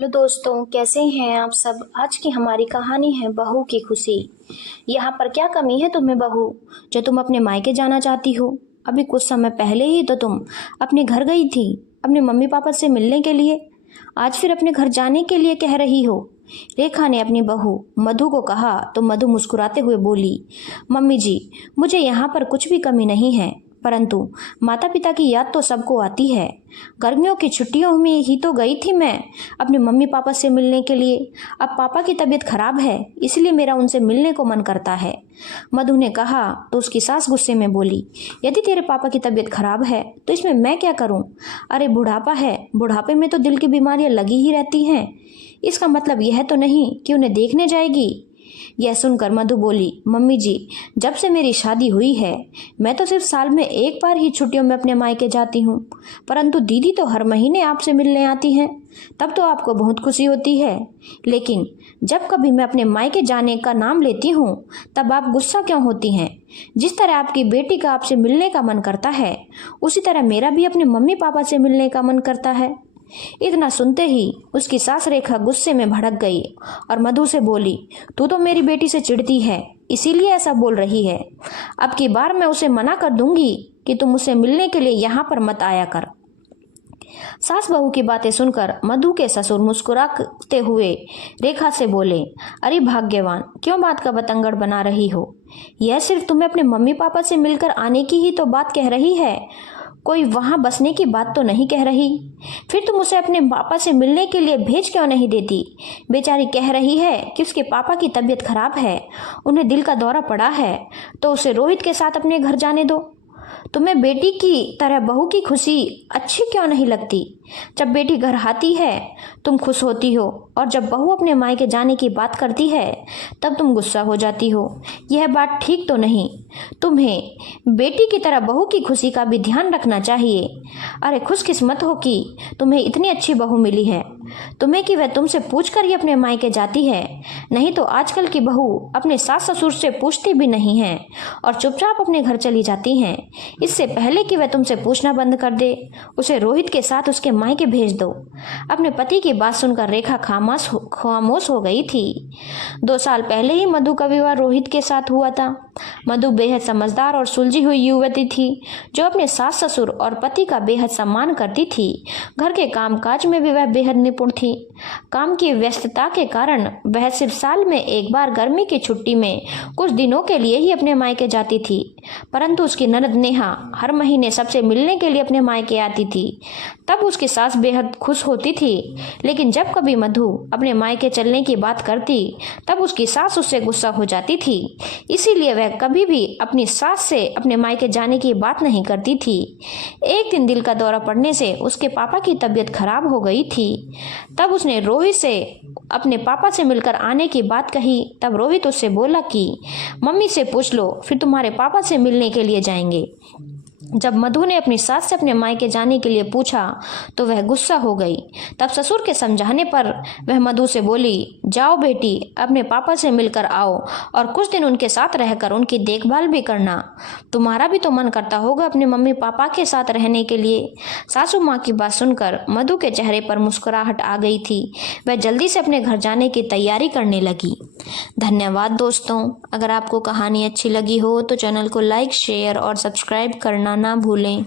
Hello दोस्तों, कैसे हैं आप सब। आज की हमारी कहानी है बहू की खुशी। यहाँ पर क्या कमी है तुम्हें बहू, जो तुम अपने मायके जाना चाहती हो। अभी कुछ समय पहले ही तो तुम अपने घर गई थी अपने मम्मी पापा से मिलने के लिए, आज फिर अपने घर जाने के लिए कह रही हो। रेखा ने अपनी बहू मधु को कहा तो मधु मुस्कुराते हुए बोली, मम्मी जी, मुझे यहाँ पर कुछ भी कमी नहीं है, परंतु माता पिता की याद तो सबको आती है। गर्मियों की छुट्टियों में ही तो गई थी मैं अपने मम्मी पापा से मिलने के लिए। अब पापा की तबीयत खराब है, इसलिए मेरा उनसे मिलने को मन करता है। मधु ने कहा तो उसकी सास गुस्से में बोली, यदि तेरे पापा की तबीयत खराब है तो इसमें मैं क्या करूं। अरे बुढ़ापा है, बुढ़ापे में तो दिल की बीमारियां लगी ही रहती हैं। इसका मतलब यह तो नहीं कि उन्हें देखने जाएगी। यह सुनकर मधु बोली, मम्मी जी, जब से मेरी शादी हुई है मैं तो सिर्फ साल में एक बार ही छुट्टियों में अपने मायके जाती हूँ, परंतु दीदी तो हर महीने आपसे मिलने आती हैं। तब तो आपको बहुत खुशी होती है, लेकिन जब कभी मैं अपने मायके जाने का नाम लेती हूँ तब आप गुस्सा क्यों होती हैं। जिस तरह आपकी बेटी का आपसे मिलने का मन करता है, उसी तरह मेरा भी अपने मम्मी पापा से मिलने का मन करता है। इतना सुनते ही उसकी सास रेखा गुस्से में भड़क गई और मधु से बोली, तू तो मेरी बेटी से चिढ़ती है, इसीलिए ऐसा बोल रही है। अब की बार मैं उसे मना कर दूंगी कि तुम उसे मिलने के लिए यहाँ पर मत आया कर। सास बहू की बातें सुनकर मधु के ससुर मुस्कुराते हुए रेखा से बोले, अरे भाग्यवान, क्यों बात का बतंगड़ बना रही हो। यह सिर्फ तुम्हें अपने मम्मी पापा से मिलकर आने की ही तो बात कह रही है, कोई वहां बसने की बात तो नहीं कह रही। फिर तुम उसे अपने पापा से मिलने के लिए भेज क्यों नहीं देती। बेचारी कह रही है कि उसके पापा की तबीयत खराब है, उन्हें दिल का दौरा पड़ा है, तो उसे रोहित के साथ अपने घर जाने दो। तुम्हें बेटी की तरह बहू की खुशी अच्छी क्यों नहीं लगती। जब बेटी घर आती है तुम खुश होती हो, और जब बहू अपने मायके जाने की बात करती है तब तुम गुस्सा हो जाती हो। यह बात ठीक तो नहीं। तुम्हें बेटी की तरह बहू की खुशी का भी ध्यान रखना चाहिए। अरे खुशकिस्मत हो कि तुम्हें इतनी अच्छी बहू मिली है, तुम्हें कि वह तुमसे पूछ कर ही अपने मायके जाती है। नहीं तो आजकल की बहू अपने सास ससुर से पूछती भी नहीं है और चुपचाप अपने घर चली जाती हैं। इससे पहले कि वह तुमसे पूछना बंद कर दे, उसे रोहित के साथ उसके मायके भेज दो। अपने पति की बात सुनकर रेखा खामोश हो गई थी। 2 साल पहले ही मधु का विवाह रोहित के साथ हुआ था। मधु बेहद समझदार और सुलझी हुई युवती थी, जो अपने सास ससुर और पति का बेहद सम्मान करती थी। घर के कामकाज में भी वह बेहद निपुण थी। काम की व्यस्तता के कारण वह सिर्फ साल में एक बार गर्मी की छुट्टी में कुछ दिनों के लिए ही अपने मायके जाती थी, परंतु उसकी ननद नेहा हर महीने सबसे मिलने के लिए अपने मायके आती थी। तब उसकी सास बेहद खुश होती थी, लेकिन जब कभी मधु अपने मायके चलने की बात करती तब उसकी सास उससे गुस्सा हो जाती थी। इसीलिए वह कभी भी अपनी सास से अपने मायके जाने की बात नहीं करती थी। एक दिन दिल का दौरा पड़ने से उसके पापा की तबीयत खराब हो गई थी। तब उसने रोहित से अपने पापा से मिलकर आने की बात कही। तब रोहित उससे बोला कि मम्मी से पूछ लो, फिर तुम्हारे पापा से मिलने के लिए जाएंगे। जब मधु ने अपनी सास से अपने मायके जाने के लिए पूछा तो वह गुस्सा हो गई। तब ससुर के समझाने पर वह मधु से बोली, जाओ बेटी, अपने पापा से मिलकर आओ और कुछ दिन उनके साथ रहकर उनकी देखभाल भी करना। तुम्हारा भी तो मन करता होगा अपने मम्मी पापा के साथ रहने के लिए। सासू माँ की बात सुनकर मधु के चेहरे पर मुस्कुराहट आ गई थी। वह जल्दी से अपने घर जाने की तैयारी करने लगी। धन्यवाद दोस्तों। अगर आपको कहानी अच्छी लगी हो तो चैनल को लाइक, शेयर और सब्सक्राइब करना ना भूलें।